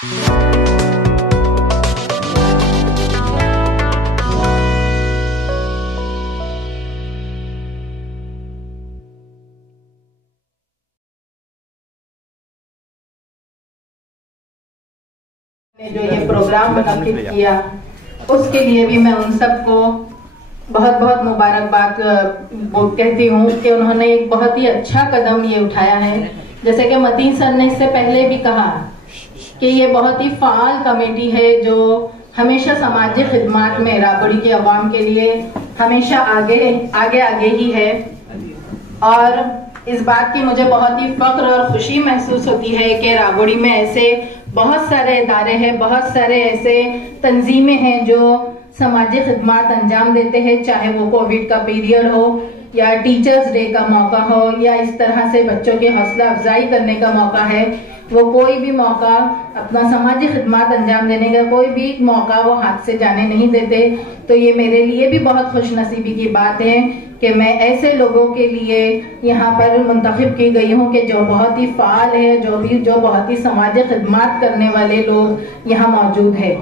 जो ये प्रोग्राम मुनक्किद किया उसके लिए भी मैं उन सबको बहुत बहुत मुबारकबाद कहती हूँ कि उन्होंने एक बहुत ही अच्छा कदम ये उठाया है। जैसे कि मतीन सर ने इससे पहले भी कहा कि ये बहुत ही फाल कमेटी है जो हमेशा समाजी खिदमत में राबड़ी के अवाम के लिए हमेशा आगे ही है। और इस बात की मुझे बहुत ही फख्र और खुशी महसूस होती है कि राबड़ी में ऐसे बहुत सारे इदारे हैं, बहुत सारे ऐसे तंजीमें हैं जो समाजी खिदमत अंजाम देते हैं, चाहे वो कोविड का पीरियड हो या टीचर्स डे का मौका हो या इस तरह से बच्चों की हौसला अफजाई करने का मौका है। वो कोई भी मौका अपना समाजी खिदमत अंजाम देने का कोई भी मौका वो हाथ से जाने नहीं देते। तो ये मेरे लिए भी बहुत खुशनसीबी की बात है कि मैं ऐसे लोगों के लिए यहाँ पर मुंतखब की गई हूँ कि जो बहुत ही फाल है, जो बहुत ही समाजी खिदमत करने वाले लोग यहाँ मौजूद है।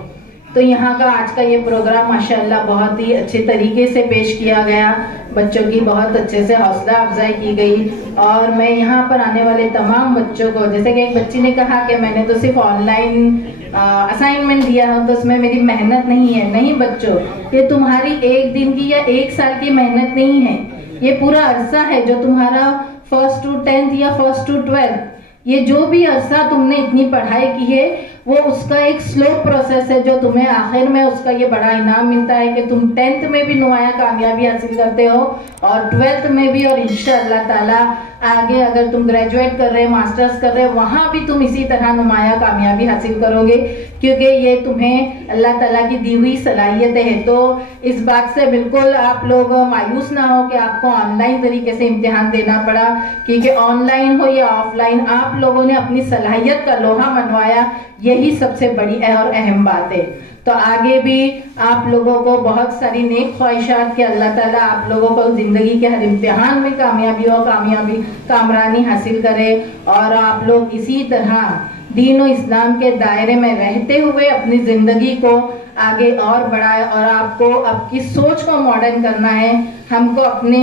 तो यहाँ का आज का ये प्रोग्राम माशाअल्लाह बहुत ही अच्छे तरीके से पेश किया गया, बच्चों की बहुत अच्छे से हौसला अफजाई की गई। और मैं यहाँ पर आने वाले तमाम बच्चों को, जैसे कि एक बच्ची ने कहा कि मैंने तो सिर्फ ऑनलाइन असाइनमेंट दिया है तो उसमें मेरी मेहनत नहीं है। नहीं बच्चों, ये तुम्हारी एक दिन की या एक साल की मेहनत नहीं है, ये पूरा अरसा है जो तुम्हारा 1st to 10th या 1st to 12th, ये जो भी अरसा तुमने इतनी पढ़ाई की है वो उसका एक स्लो प्रोसेस है जो तुम्हें आखिर में उसका ये बड़ा इनाम मिलता है कि तुम 10th में भी नुमाया कामयाबी हासिल करते हो और 12th में भी, और इंशाअल्लाह ताला आगे अगर तुम ग्रेजुएट कर रहे, मास्टर्स कर रहे, वहां भी तुम इसी तरह नुमाया कामयाबी हासिल करोगे, क्योंकि ये तुम्हें अल्लाह ताला की दी हुई सलाहियतें है। तो इस बात से बिल्कुल आप लोग मायूस ना हो कि आपको ऑनलाइन तरीके से इम्तिहान देना पड़ा, क्योंकि ऑनलाइन हो या ऑफलाइन आप लोगों ने अपनी सलाहियत का लोहा मनवाया, यही सबसे बड़ी और अहम बात है। तो आगे भी आप लोगों को बहुत सारी नेक ख्वाहिशात कि अल्लाह ताला आप लोगों को जिंदगी के हर इम्तिहान में कामरानी हासिल करे और आप लोग इसी तरह दीन और इस्लाम के दायरे में रहते हुए अपनी जिंदगी को आगे और बढ़ाए। और आपको आपकी सोच को मॉडर्न करना है, हमको अपने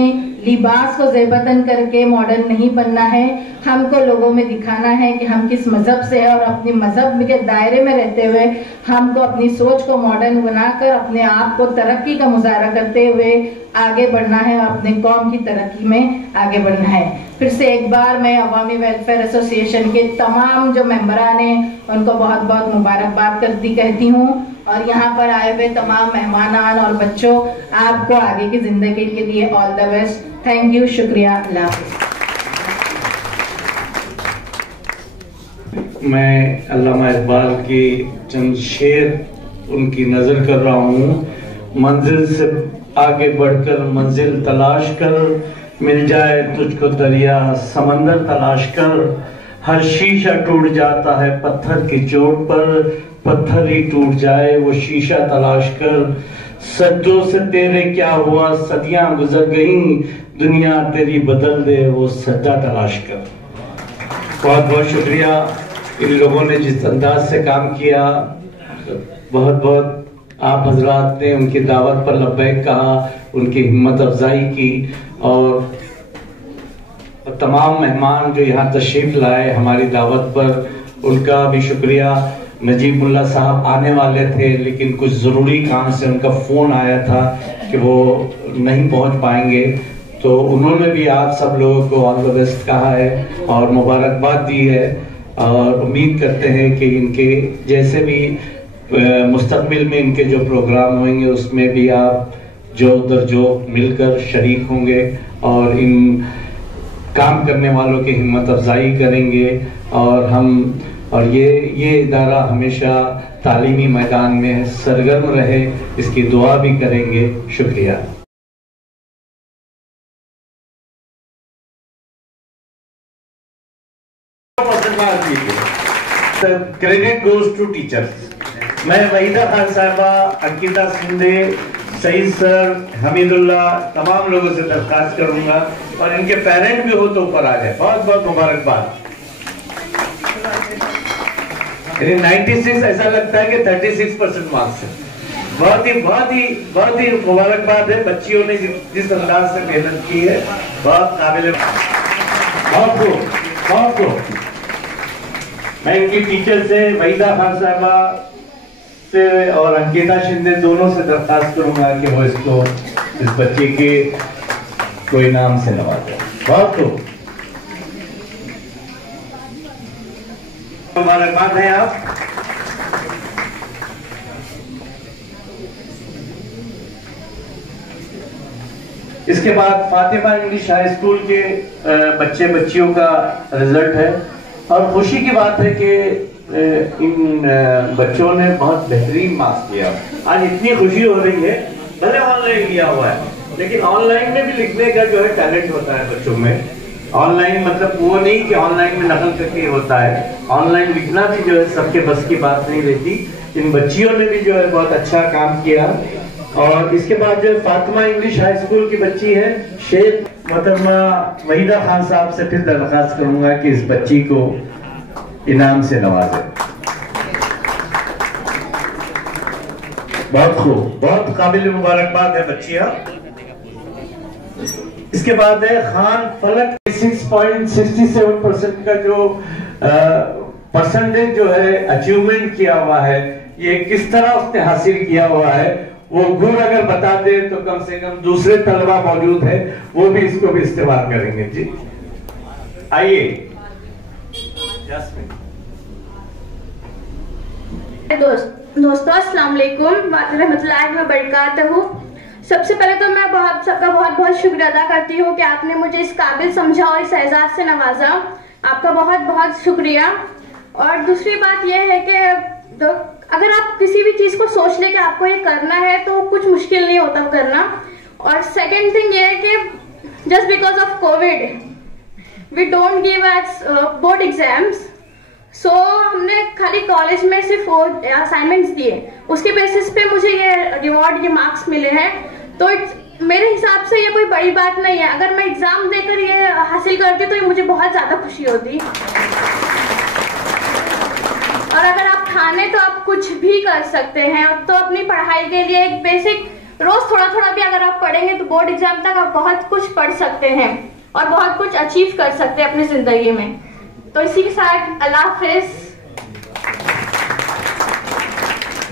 लिबास को ज़ेबतन करके मॉडर्न नहीं बनना है, हमको लोगों में दिखाना है कि हम किस मजहब से है और अपने मजहब के दायरे में रहते हुए हमको अपनी सोच को मॉडर्न बनाकर अपने आप को तरक्की का मुजाहरा करते हुए आगे बढ़ना है, अपने कौम की तरक्की में आगे बढ़ना है। फिर से एक बार मैं अवामी वेलफेयर एसोसिएशन के तमाम जो मेंबरान हैं उनको बहुत बहुत मुबारकबाद कहती हूँ, और यहाँ पर आए हुए तमाम मेहमानान और बच्चों, आपको आगे की जिंदगी के लिए all the best. Thank you, शुक्रिया, अल्लाह हाफ़िज़। मैं अल्लामा इकबाल की चंद शेर उनकी नजर कर रहा हूँ। मंजिल से आगे बढ़कर मंजिल तलाश कर, मिल जाए तुझको दरिया समंदर तलाश कर, हर शीशा टूट जाता है पत्थर की चोट पर, पत्थर ही टूट जाए वो शीशा तलाश कर, सज्जों से तेरे क्या हुआ सदियां गुजर गईं, दुनिया तेरी बदल दे वो सज्जा तलाश कर। बहुत बहुत शुक्रिया इन लोगों ने जिस अंदाज से काम किया, बहुत बहुत आप हजरात ने उनकी दावत पर लब्बैक कहा, उनकी हिम्मत अफजाई की, और तमाम मेहमान जो यहाँ तशरीफ लाए हमारी दावत पर, उनका भी शुक्रिया। नजीबुल्ला साहब आने वाले थे लेकिन कुछ ज़रूरी काम से उनका फ़ोन आया था कि वो नहीं पहुँच पाएंगे, तो उन्होंने भी आप सब लोगों को ऑल द बेस्ट कहा है और मुबारकबाद दी है, और उम्मीद करते हैं कि इनके जैसे भी मुस्तकबिल में इनके जो प्रोग्राम होंगे उसमें भी आप जो दर जो मिलकर शरीक होंगे और इन काम करने वालों की हिम्मत अफजाई करेंगे, और ये इदारा हमेशा तालीमी मैदान में सरगर्म रहे, इसकी दुआ भी करेंगे। शुक्रिया। Credit goes to teachers. मैं वहीदा खान साहबा, अंकिता सिंधे, सईद सर, हमीदुल्ला, तमाम लोगों से दरखास्त करूंगा, और इनके पेरेंट भी हो तो ऊपर आ जाए। बहुत बहुत मुबारकबाद। यानी 96 ऐसा लगता है कि 36% मार्क्स है। बहुत ही मुबारकबाद है बच्चियों ने जिस अंदाज से मेहनत की है, बहुत काबिल। बहुत खूब। मैं इनकी टीचर से वहीदा खान साहबा से और अंकिता शिंदे दोनों से दरखास्त करूंगा कि वो इस बच्चे के कोई नाम से नवाजे। बहुत खूब, मुबारकबाद है आप। इसके बाद फातिमा इंग्लिश हाई स्कूल के बच्चियों का रिजल्ट है और खुशी की बात है कि इन बच्चों ने बहुत बेहतरीन मार्क्स किया। आज इतनी खुशी हो रही है, भले ऑनलाइन किया हुआ है लेकिन ऑनलाइन में भी लिखने का जो है टैलेंट होता है बच्चों में। ऑनलाइन मतलब वो नहीं कि ऑनलाइन में नकल करके होता है, ऑनलाइन लिखना भी जो है सबके बस की बात नहीं रहती। इन बच्चियों ने भी जो है बहुत अच्छा काम किया। और इसके बाद जो फातिमा इंग्लिश हाई स्कूल की बच्ची है शेख मोहतरमा वहीदा खान साहब से फिर दरखास्त करूंगा कि इस बच्ची को इनाम से नवाजे। बहुत खूब, बहुत काबिल मुबारकबाद है बच्चियां। इसके बाद है खान फलक 6.67% का जो परसेंटेज जो है अचीवमेंट किया हुआ है, ये किस तरह उसने हासिल किया हुआ है वो गुण अगर बता दे तो कम से कम दूसरे तलबा मौजूद है वो भी इसको भी इस्तेमाल करेंगे। जी आइए। दोस्तों अस्सलाम वालेकुम रहमतुल्लाहि व बरकातहू। सबसे पहले तो मैं सबका बहुत बहुत शुक्रिया अदा करती हूँ कि आपने मुझे इस काबिल समझा और इस एजाज से नवाजा। आपका बहुत बहुत शुक्रिया। और दूसरी बात यह है कि अगर आप किसी भी चीज को सोच ले कि आपको ये करना है तो कुछ मुश्किल नहीं होता करना। और सेकेंड थिंग ये है कि just because of covid we don't give board exams, so हमने खाली कॉलेज में सिर्फ असाइनमेंट्स दिए, उसके बेसिस पे मुझे ये रिवॉर्ड, ये मार्क्स मिले हैं। तो मेरे हिसाब से ये कोई बड़ी बात नहीं है। अगर मैं एग्जाम देकर ये हासिल करती तो ये मुझे बहुत ज्यादा खुशी होती। और अगर आप ठाने तो आप कुछ भी कर सकते हैं। तो अपनी पढ़ाई के लिए एक बेसिक रोज थोड़ा थोड़ा भी अगर आप पढ़ेंगे तो बोर्ड एग्जाम तक आप बहुत कुछ पढ़ सकते हैं और बहुत कुछ अचीव कर सकते हैं अपनी जिंदगी में। तो इसी के साथ अल्लाह हाफिज।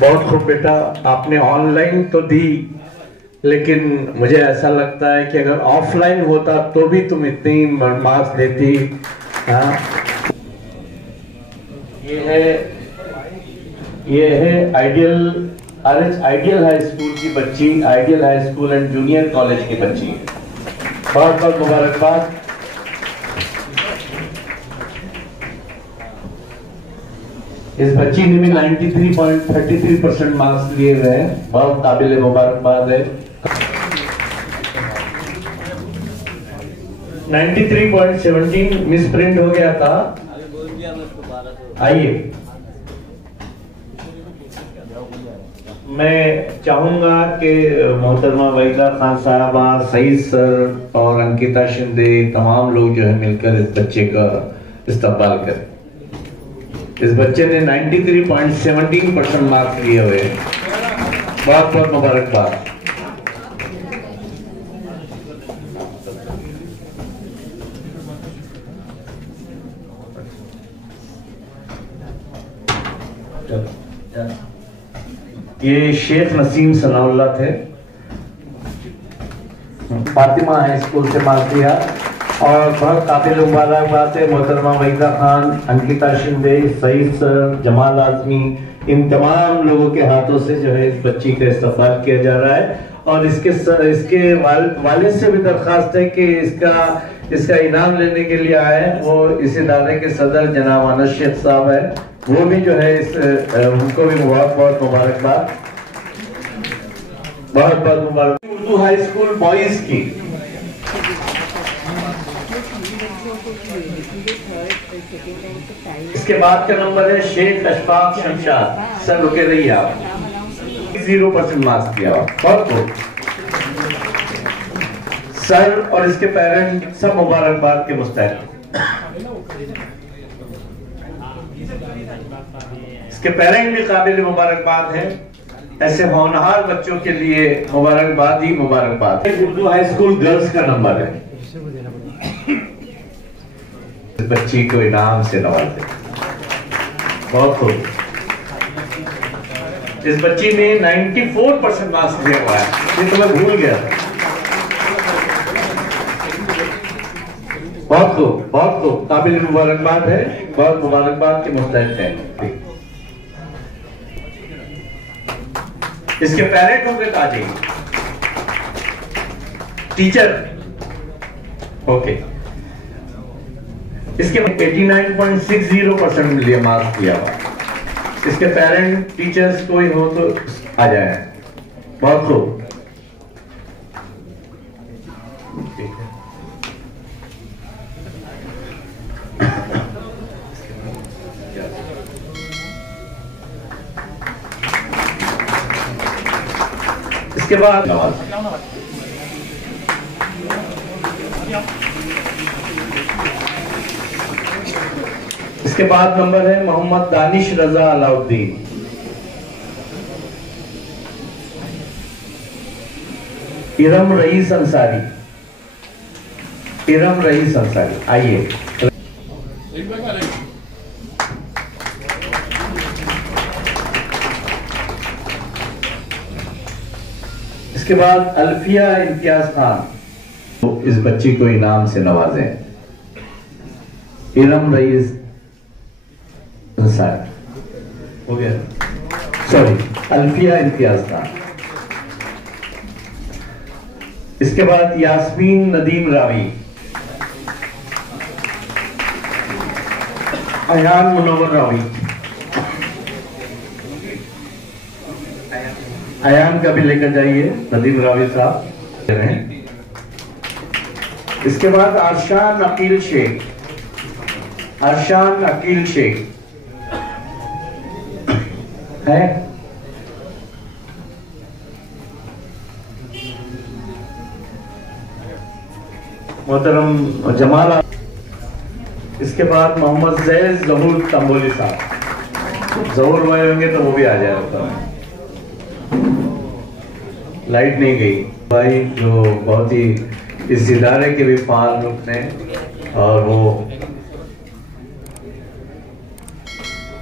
बहुत खूब बेटा, आपने ऑनलाइन तो दी लेकिन मुझे ऐसा लगता है कि अगर ऑफलाइन होता तो भी तुम इतनी मार्क्स देती। हाँ, ये है आइडियल हाई स्कूल की बच्ची, ideal high school and junior college की बच्ची। बहुत बहुत मुबारकबाद। इस बच्ची ने भी 93.33% मार्क्स लिए हुए हैं, बहुत काबिल मुबारकबाद है। 93.17 मिस प्रिंट हो गया था। आइए, मैं चाहूंगा कि मोहतरमा वहीदा खान साहबा, सईद सर और अंकिता शिंदे तमाम लोग जो है मिलकर इस बच्चे का इस्तकबाल करें। इस बच्चे ने 93.17% मार्क्स लिए हुए हैं, बहुत बहुत मुबारकबाद। ये शेख नसीम सनाउल्लाह थे, फातिमा हाई स्कूल से मार्क्स दिया। और बहुत काबिल मुबारकबाद है मोहतरमा वहीदा खान, अंकिता शिंदे, सईद सर, जमाल आजमी, इन तमाम लोगों के हाथों से जो है इस बच्ची का इस्तकबाल किया जा रहा है। और इसके वालिद से भी दरखास्त है कि इसका इनाम लेने के लिए आए। वो इस इदारे के सदर जनाब अनस शेख साहब है, वो भी जो है उनको भी बहुत बहुत मुबारकबाद, बहुत बहुत मुबारक। उर्दू हाई स्कूल बॉयज की इसके बाद का नंबर है शेख अशफाक शमशाद। सर रुके रहिए आप। 0% मार्क्स किया बहुत खूब। सर और इसके पेरेंट सब मुबारकबाद के मुस्तहिक। इसके पेरेंट भी काबिल मुबारकबाद है। ऐसे होनहार बच्चों के लिए मुबारकबाद ही मुबारकबाद। उर्दू हाई स्कूल गर्ल्स का नंबर है। इस बच्ची को इनाम से नवाजे। बहुत खूब। इस बच्ची ने 94% मार्क्स दिया हुआ है, ये तो मैं भूल गया था। बहुत खूब, बहुत खूब, काबिल मुबारकबाद है, बहुत मुबारकबाद के मुस्तहिक है। इसके पेरेंट होंगे तो आ जाइए। Teacher okay. इसके 89.60% लिए मार्क्स दिया हुआ। इसके पेरेंट टीचर्स कोई हो तो आ जाए। बहुत खूब। इसके बाद इसके बाद नंबर है मोहम्मद दानिश रजा अलाउद्दीन। इरम रईस अंसारी। इरम रईस अंसारी आइए। इसके बाद अल्फिया इम्तियाज खान, तो इस बच्ची को इनाम से नवाजें। इरम रईस अंसारी हो गया, सॉरी अल्फिया इम्तियाज खान। इसके बाद यास्मीन नदीम रावी। अयान मुनव्वर रावी। अयान का भी लेकर जाइए नदीम रावी साहब। इसके बाद अरशान अकील शेख। अरशान अकील शेख है। मोहतरम जमाल। इसके बाद मोहम्मद जैद जहूर तंबोली साहब। जहूर में होंगे तो वो भी आ जाएगा। लाइट नहीं गई भाई, जो बहुत ही इस इदारे के भी फाल रुख ने, और वो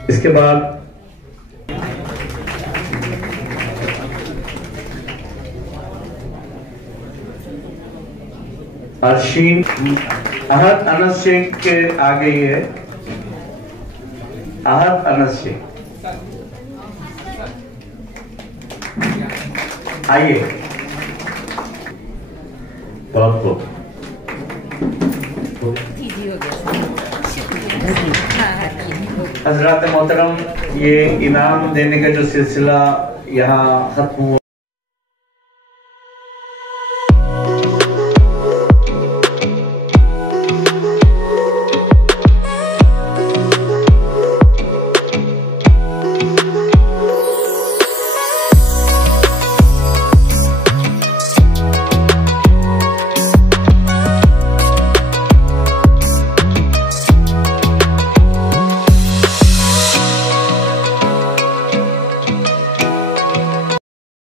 इसके बाद अर्शीन अहद अनस शेख के आगे ही है। अहद अनस शेख आइए। बहुत खूब। हजरात मोहतरम, ये इनाम देने का जो सिलसिला यहाँ खत्म हुआ।